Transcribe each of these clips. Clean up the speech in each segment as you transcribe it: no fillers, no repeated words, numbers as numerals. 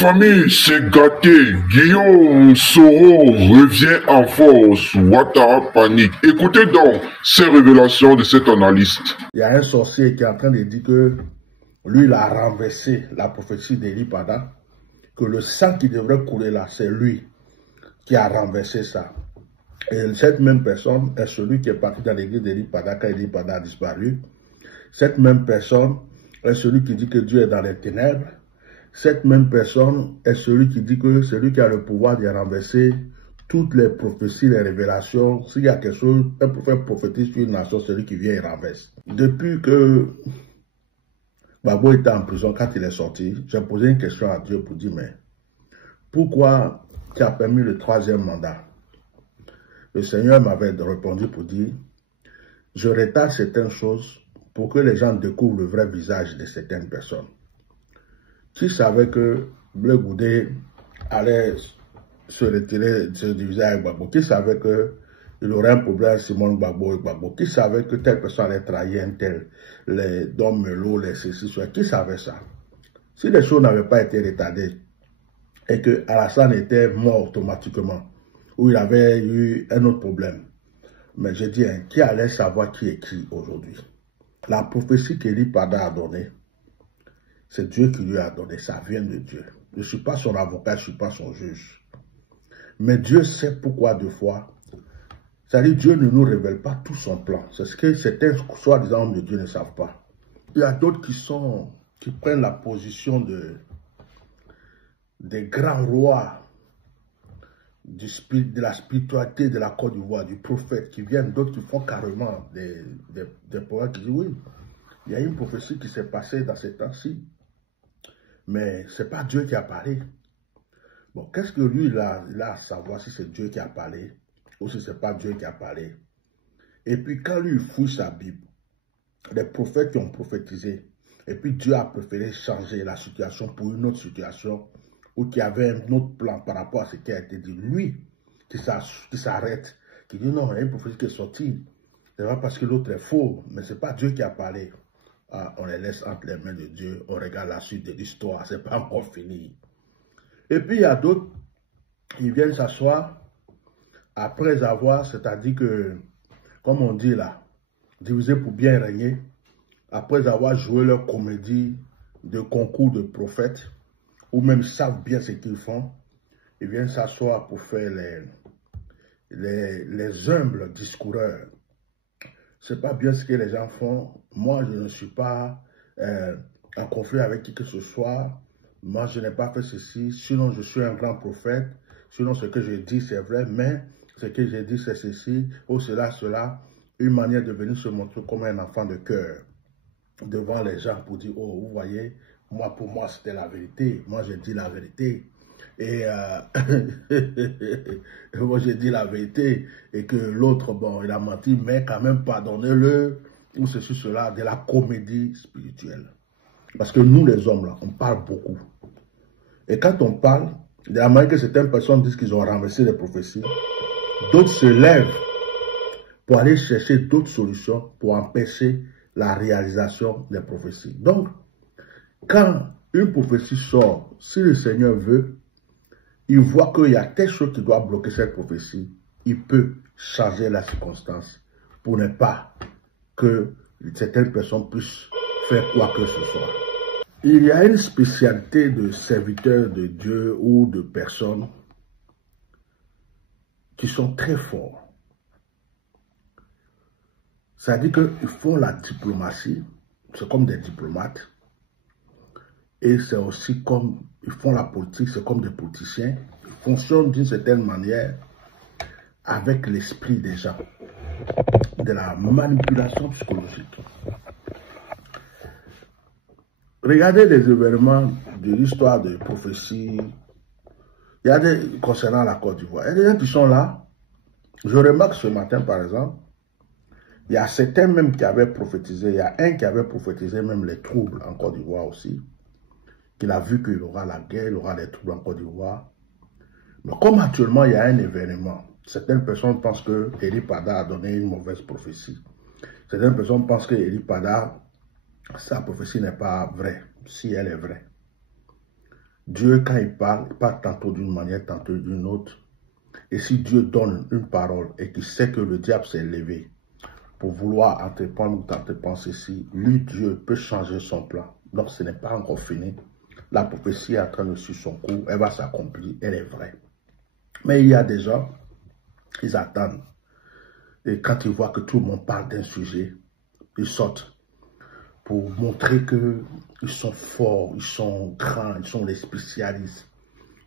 Famille, c'est gâté. Guillaume Soro revient en force. Ouattara panique. Écoutez donc ces révélations de cet analyste. Il y a un sorcier qui est en train de dire que lui, il a renversé la prophétie d'Eli Pada, que le sang qui devrait couler là, c'est lui qui a renversé ça. Et cette même personne est celui qui est parti dans l'église d'Eli Pada quand Eli Pada a disparu. Cette même personne est celui qui dit que Dieu est dans les ténèbres. Cette même personne est celui qui dit que c'est lui qui a le pouvoir de renverser toutes les prophéties, les révélations. S'il y a quelque chose, un prophète prophétise sur une nation, c'est lui qui vient et renverse. Depuis que Gbagbo était en prison, quand il est sorti, j'ai posé une question à Dieu pour dire, mais pourquoi tu as permis le 3e mandat? Le Seigneur m'avait répondu pour dire, je retarde certaines choses pour que les gens découvrent le vrai visage de certaines personnes. Qui savait que Blé Goudé allait se retirer, se diviser avec Gbagbo? Qui savait qu'il aurait un problème avec Simone Gbagbo et Gbagbo? Qui savait que telle personne allait trahir un tel, les Dom Melo, les ceci, cela? Qui savait ça? Si les choses n'avaient pas été retardées et que Alassane était mort automatiquement, ou il avait eu un autre problème, mais je dis, hein, qui allait savoir qui est qui aujourd'hui? La prophétie qu'Eli Pada a donnée, c'est Dieu qui lui a donné, ça vient de Dieu. Je ne suis pas son avocat, je ne suis pas son juge. Mais Dieu sait pourquoi deux fois. C'est-à-dire Dieu ne nous révèle pas tout son plan. C'est ce que certains soi-disant hommes de Dieu ne savent pas. Il y a d'autres qui prennent la position des grands rois de la spiritualité de la Côte d'Ivoire, du prophète, qui viennent, d'autres qui font carrément des poètes qui disent oui, il y a une prophétie qui s'est passée dans ces temps-ci. Mais ce n'est pas Dieu qui a parlé. Bon, qu'est-ce que lui, il a à savoir si c'est Dieu qui a parlé ou si ce n'est pas Dieu qui a parlé? Et puis, quand lui, il fouille sa Bible, les prophètes qui ont prophétisé, et puis Dieu a préféré changer la situation pour une autre situation, ou qui avait un autre plan par rapport à ce qui a été dit. Lui, qui s'arrête, qui dit non, il y a une prophétie qui est sortie. C'est pas parce que l'autre est faux, mais ce n'est pas Dieu qui a parlé. Ah, on les laisse entre les mains de Dieu, on regarde la suite de l'histoire, c'est pas encore fini. Et puis il y a d'autres, ils viennent s'asseoir après avoir, c'est-à-dire que, comme on dit là, diviser pour bien régner, après avoir joué leur comédie de concours de prophètes, ou même savent bien ce qu'ils font, ils viennent s'asseoir pour faire les humbles discoureurs. C'est pas bien ce que les gens font. Moi, je ne suis pas en conflit avec qui que ce soit. Moi, je n'ai pas fait ceci. Sinon, je suis un grand prophète. Sinon, ce que je dis, c'est vrai. Mais ce que j'ai dit, c'est ceci ou cela, cela. Une manière de venir se montrer comme un enfant de cœur devant les gens pour dire, oh, vous voyez, moi, pour moi, c'était la vérité. Moi, j'ai dit la vérité. Et moi, j'ai dit la vérité. Et que l'autre, bon, il a menti, mais quand même, pardonnez-le. Ou ceci, cela, de la comédie spirituelle. Parce que nous, les hommes, là, on parle beaucoup. Et quand on parle, de la manière que certaines personnes disent qu'ils ont renversé les prophéties, d'autres se lèvent pour aller chercher d'autres solutions pour empêcher la réalisation des prophéties. Donc, quand une prophétie sort, si le Seigneur veut, il voit qu'il y a quelque chose qui doit bloquer cette prophétie, il peut changer la circonstance pour ne pas que certaines personnes puissent faire quoi que ce soit. Il y a une spécialité de serviteurs de Dieu ou de personnes qui sont très forts. C'est-à-dire qu'ils font la diplomatie, c'est comme des diplomates. Et c'est aussi comme, ils font la politique, c'est comme des politiciens. Ils fonctionnent d'une certaine manière avec l'esprit des gens, de la manipulation psychologique. Regardez les événements de l'histoire de prophétie. Il y a des concernant la Côte d'Ivoire. Il y a des gens qui sont là. Je remarque ce matin, par exemple, il y a certains même qui avaient prophétisé. Il y a un qui avait prophétisé même les troubles en Côte d'Ivoire aussi. Qu'il a vu qu'il aura la guerre, il aura les troubles en Côte d'Ivoire. Mais comme actuellement il y a un événement, certaines personnes pensent que Eli Pada a donné une mauvaise prophétie. Certaines personnes pensent que Eli Pada, sa prophétie n'est pas vraie, si elle est vraie. Dieu, quand il parle tantôt d'une manière, tantôt d'une autre. Et si Dieu donne une parole et qu'il sait que le diable s'est levé pour vouloir entreprendre ou t'entreprendre ceci, lui, Dieu, peut changer son plan. Donc, ce n'est pas encore fini. La prophétie est en train de suivre son cours. Elle va s'accomplir. Elle est vraie. Mais il y a des gens, ils attendent. Et quand ils voient que tout le monde parle d'un sujet, ils sortent pour montrer qu'ils sont forts, ils sont grands, ils sont les spécialistes.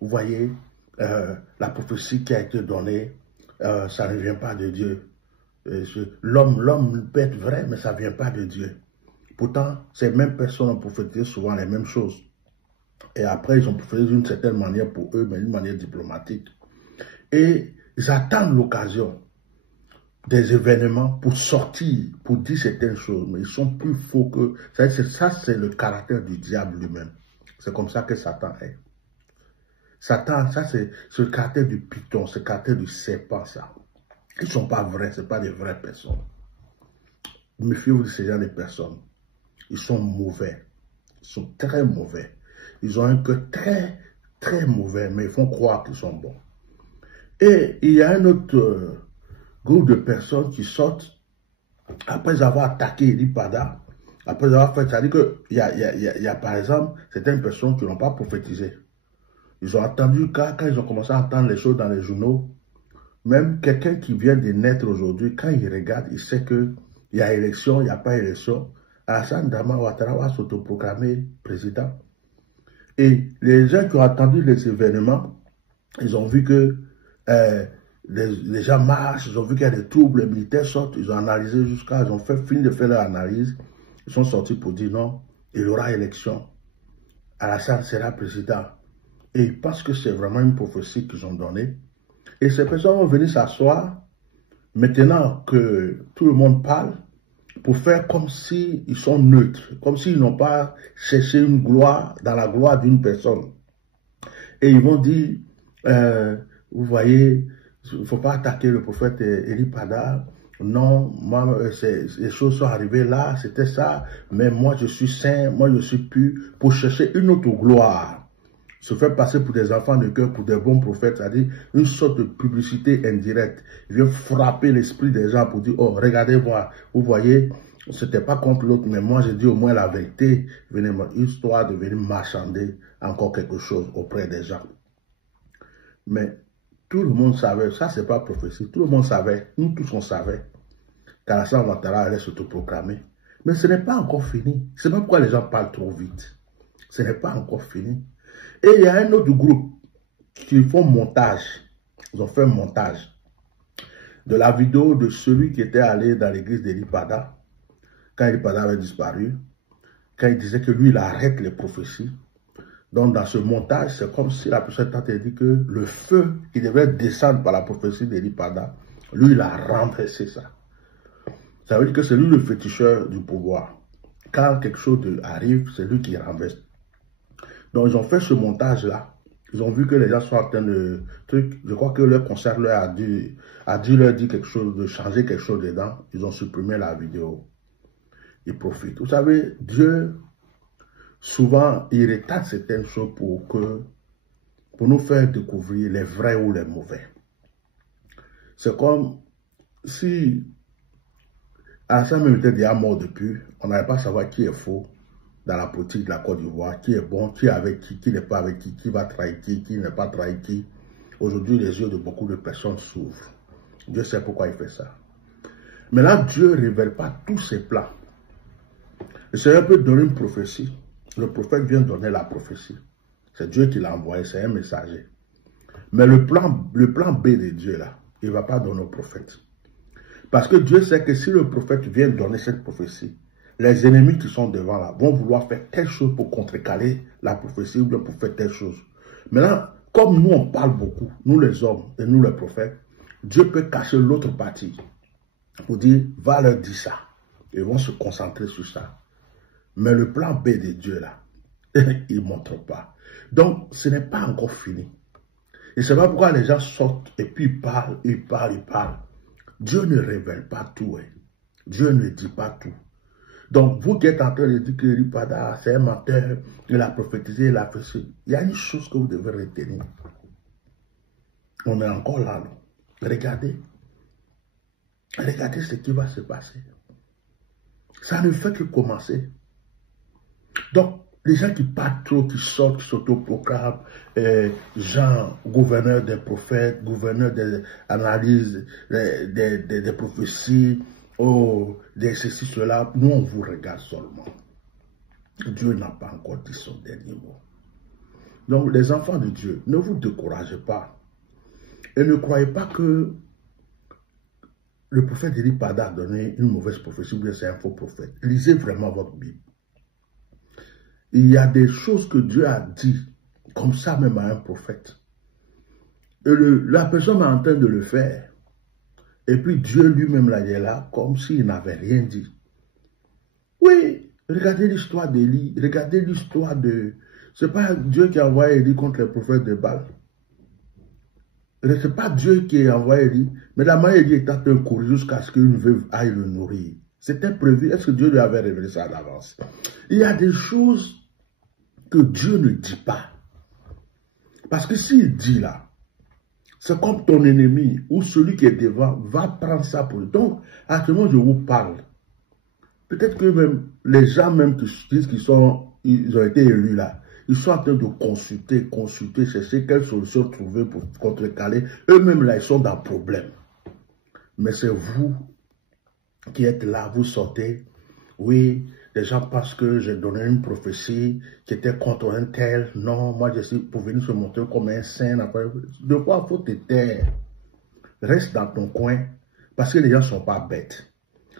Vous voyez, la prophétie qui a été donnée, ça ne vient pas de Dieu. L'homme peut être vrai, mais ça ne vient pas de Dieu. Pourtant, ces mêmes personnes ont prophétisé souvent les mêmes choses. Et après, ils ont prophétisé d'une certaine manière pour eux, mais d'une manière diplomatique. Et ils attendent l'occasion des événements pour sortir, pour dire certaines choses. Mais ils sont plus faux que... Ça, c'est le caractère du diable lui-même. C'est comme ça que Satan est. Satan, ça c'est le caractère du python, c'est le caractère du serpent, ça. Ils ne sont pas vrais, ce ne sont pas des vraies personnes. Méfiez-vous de ces gens de personnes. Ils sont mauvais. Ils sont très mauvais. Ils ont un cœur très, très mauvais, mais ils font croire qu'ils sont bons. Et il y a un autre groupe de personnes qui sortent après avoir attaqué Eli Pada, après avoir fait, c'est-à-dire qu'il y a par exemple certaines personnes qui n'ont pas prophétisé. Ils ont attendu quand ils ont commencé à entendre les choses dans les journaux. Même quelqu'un qui vient de naître aujourd'hui, quand il regarde, il sait qu'il y a élection, il n'y a pas élection. Alassane Dramane Ouattara va s'autoproclamer président. Et les gens qui ont attendu les événements, ils ont vu que les gens marchent, ils ont vu qu'il y a des troubles, les militaires sortent, ils ont analysé jusqu'à, ils ont fini de faire leur analyse. Ils sont sortis pour dire non, il y aura élection. Alassane sera président. Et ils pensent que c'est vraiment une prophétie qu'ils ont donnée. Et ces personnes vont venir s'asseoir, maintenant que tout le monde parle, pour faire comme s'ils sont neutres, comme s'ils n'ont pas cherché une gloire dans la gloire d'une personne. Et ils vont dire, vous voyez, il ne faut pas attaquer le prophète Eli Pada. Non, moi, les choses sont arrivées là, c'était ça, mais moi je suis saint, moi je suis pur, pour chercher une autre gloire. Se faire passer pour des enfants de cœur, pour des bons prophètes, c'est-à-dire une sorte de publicité indirecte. Il vient frapper l'esprit des gens pour dire, oh, regardez-moi, vous voyez, c'était pas contre l'autre, mais moi j'ai dit au moins la vérité, histoire de venir marchander encore quelque chose auprès des gens. Mais tout le monde savait, ça c'est pas prophétie, tout le monde savait, nous tous on savait, qu'Alassane Ouattara allait s'autoproclamer. Mais ce n'est pas encore fini. C'est pas pourquoi les gens parlent trop vite. Ce n'est pas encore fini. Et il y a un autre groupe qui font montage. Ils ont fait un montage de la vidéo de celui qui était allé dans l'église d'Eli Pada, quand Eli Pada avait disparu, quand il disait que lui, il arrête les prophéties. Donc, dans ce montage, c'est comme si la personne a dit que le feu qui devait descendre par la prophétie d'Eli Pada, lui, il a renversé ça. Ça veut dire que c'est lui le féticheur du pouvoir. Quand quelque chose arrive, c'est lui qui renverse. Donc, ils ont fait ce montage-là. Ils ont vu que les gens sont en train de truc. Je crois que leur concert leur a dû leur dire quelque chose, de changer quelque chose dedans. Ils ont supprimé la vidéo. Ils profitent. Vous savez, Dieu, souvent, il retarde certaines choses pour nous faire découvrir les vrais ou les mauvais. C'est comme si Alassane même était déjà mort depuis, on n'allait pas savoir qui est faux dans la politique de la Côte d'Ivoire, qui est bon, qui est avec qui n'est pas avec qui va trahir qui n'est pas trahir qui. Aujourd'hui, les yeux de beaucoup de personnes s'ouvrent. Dieu sait pourquoi il fait ça. Mais là, Dieu ne révèle pas tous ses plans. Le Seigneur peut donner une prophétie. Le prophète vient donner la prophétie. C'est Dieu qui l'a envoyé, c'est un messager. Mais le plan B de Dieu, là, il ne va pas donner au prophète. Parce que Dieu sait que si le prophète vient donner cette prophétie, les ennemis qui sont devant là vont vouloir faire telle chose pour contrecarrer la prophétie ou bien pour faire telle chose. Maintenant, comme nous on parle beaucoup, nous les hommes et nous les prophètes, Dieu peut cacher l'autre partie pour dire, va leur dire ça. Ils vont se concentrer sur ça. Mais le plan B de Dieu là, il ne montre pas. Donc, ce n'est pas encore fini. Et c'est pas pourquoi les gens sortent et puis ils parlent. Dieu ne révèle pas tout. Dieu ne dit pas tout. Donc, vous qui êtes en train de dire que Ripada, c'est un menteur, il a prophétisé, il a fait ça, il y a une chose que vous devez retenir. On est encore là, non? Regardez. Regardez ce qui va se passer. Ça ne fait que commencer. Donc, les gens qui partent trop, qui sortent, qui s'autoproclament, Jean, gouverneur des prophètes, gouverneur des analyses, des prophéties, oh, des ceci, cela, nous on vous regarde seulement. Dieu n'a pas encore dit son dernier mot. Donc, les enfants de Dieu, ne vous découragez pas. Et ne croyez pas que le prophète Ripada a donné une mauvaise prophétie, ou bien c'est un faux prophète. Lisez vraiment votre Bible. Il y a des choses que Dieu a dit, comme ça même à un prophète. Et la personne est en train de le faire. Et puis Dieu lui-même là, il est là, comme s'il n'avait rien dit. Oui, regardez l'histoire d'Élie, regardez l'histoire de... C'est pas Dieu qui a envoyé Élie contre les prophètes de Baal. C'est pas Dieu qui a envoyé Élie, mais la manière Élie est en train de courir jusqu'à ce qu'une veuve aille le nourrir. C'était prévu. Est-ce que Dieu lui avait révélé ça à l'avance? Il y a des choses que Dieu ne dit pas. Parce que s'il dit là, c'est comme ton ennemi ou celui qui est devant va prendre ça pour lui. Donc, à ce moment, je vous parle. Peut-être que même les gens même qui disent qu'ils ont été élus là, ils sont en train de consulter, chercher quelle solution trouver pour contrecarrer. Eux-mêmes là, ils sont dans le problème. Mais c'est vous qui êtes là, vous sortez. Oui, les gens pensent que j'ai donné une prophétie qui était contre un tel. Non, moi je suis pour venir se montrer comme un saint. De quoi faut te taire? Reste dans ton coin parce que les gens ne sont pas bêtes.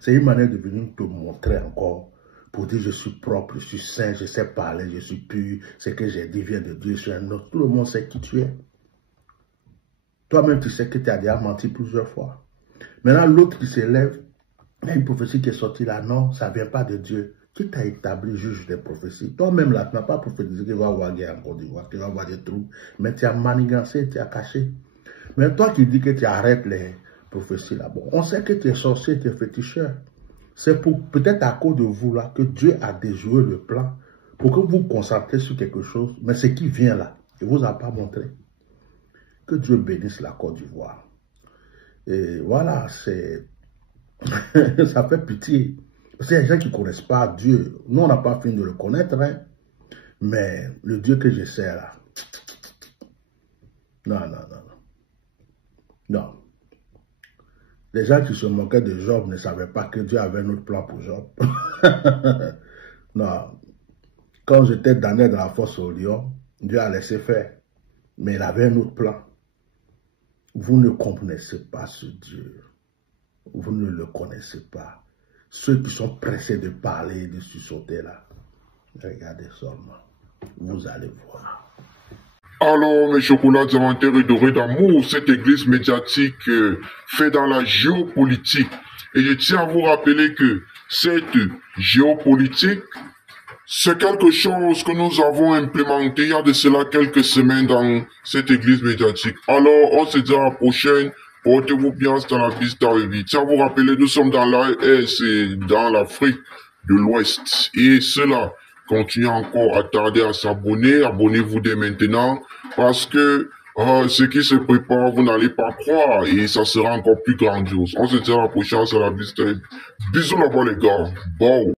C'est une manière de venir te montrer encore pour dire je suis propre, je suis saint, je sais parler, je suis pur. Ce que j'ai dit vient de Dieu, je suis un autre. Tout le monde sait qui tu es. Toi-même tu sais que tu as déjà menti plusieurs fois. Maintenant l'autre qui s'élève, il y a une prophétie qui est sortie là, non, ça ne vient pas de Dieu. Qui t'a établi juge des prophéties? Toi-même là, tu n'as pas prophétisé qu'il va avoir guerre en Côte d'Ivoire, qu'il va avoir des troubles, mais tu as manigancé, tu as caché. Mais toi qui dis que tu arrêtes les prophéties là, bon, on sait que tu es sorcier, tu es féticheur. C'est peut-être à cause de vous là que Dieu a déjoué le plan pour que vous vous concentrez sur quelque chose, mais ce qui vient là, il ne vous a pas montré. Que Dieu bénisse la Côte d'Ivoire. Et voilà, c'est... ça fait pitié. Parce qu'il y a des gens qui ne connaissent pas Dieu. Nous, on n'a pas fini de le connaître, hein. Mais le Dieu que je sais là. Non, non, non, non. Non. Les gens qui se moquaient de Job ne savaient pas que Dieu avait un autre plan pour Job. Non. Quand j'étais damné dans la fosse au lion, Dieu a laissé faire. Mais il avait un autre plan. Vous ne connaissez pas ce Dieu. Vous ne le connaissez pas. Ceux qui sont pressés de parler et de sursauter là, regardez seulement. Vous allez voir. Alors, mes chocolats diamantaires et dorés d'amour, cette église médiatique fait dans la géopolitique. Et je tiens à vous rappeler que cette géopolitique, c'est quelque chose que nous avons implémenté il y a de cela quelques semaines dans cette église médiatique. Alors, on se dit à la prochaine. Portez-vous bien dans la piste d'arrivée. Tiens à vous rappeler, nous sommes dans l'AES et dans l'Afrique de l'Ouest. Et cela continue encore à tarder à s'abonner. Abonnez-vous dès maintenant parce que ce qui se prépare, vous n'allez pas croire et ça sera encore plus grandiose. On se dit à la prochaine sur la piste d'arrivée. Bisous là-bas les gars. Bon.